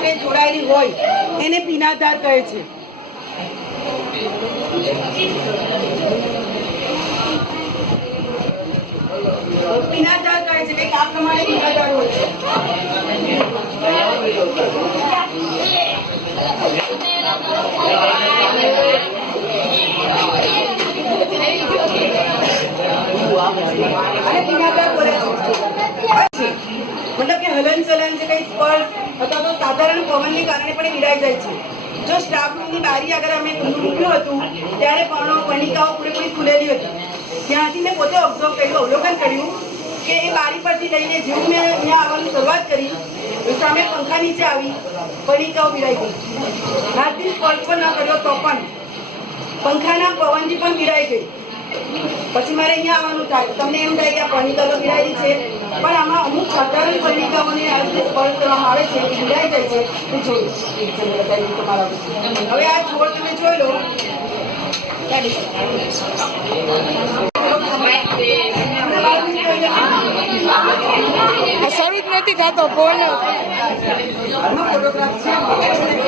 સાથે જોડાયેલી હોય એને પીનાધાર કહે છે। પીનાધાર કહે છે કંઈક આ પ્રમાણે પીનાધાર હોય છે। અને પીનાધાર બોલે છે मतलब કે હલન ચલન છે, કઈ સ્પર્શ અથવા તો સાધારણ પવનને કારણે પણ વિડાઈ જાય છે। જો સ્ટાફ રૂમની બારી આગળ અમે મૂક્યું હતું ત્યારે કણિકાઓ પૂરેપૂરી ખુલેલી હતી। ત્યાંથી મેં પોતે ઓબ્ઝર્વ કર્યું, અવલોકન કર્યું કે એ બારી પરથી લઈને જેવું મેં અહીંયા આવવાની શરૂઆત કરી સામે પંખા નીચે આવી કણિકાઓ વિડાઈ ગઈ। હાથથી સ્પર્શ પણ ન કર્યો તો પણ પંખાના પવનથી પણ વિડાઈ ગઈ। પછી મારે અહીંયા આવવાનું થાય, તમને એમ થાય કે આ કણિકા તો વિડાયેલી છે, પણ આમાં અમુક સાધારણ કણિકાઓને આ રીતે સ્પર્શ કરવામાં આવે છે, વિડાઈ જાય છે। હવે આ છોડ તમે જોઈ લો, શરૂ જ નથી થતો બોલ ફોટોગ્રાફ છે।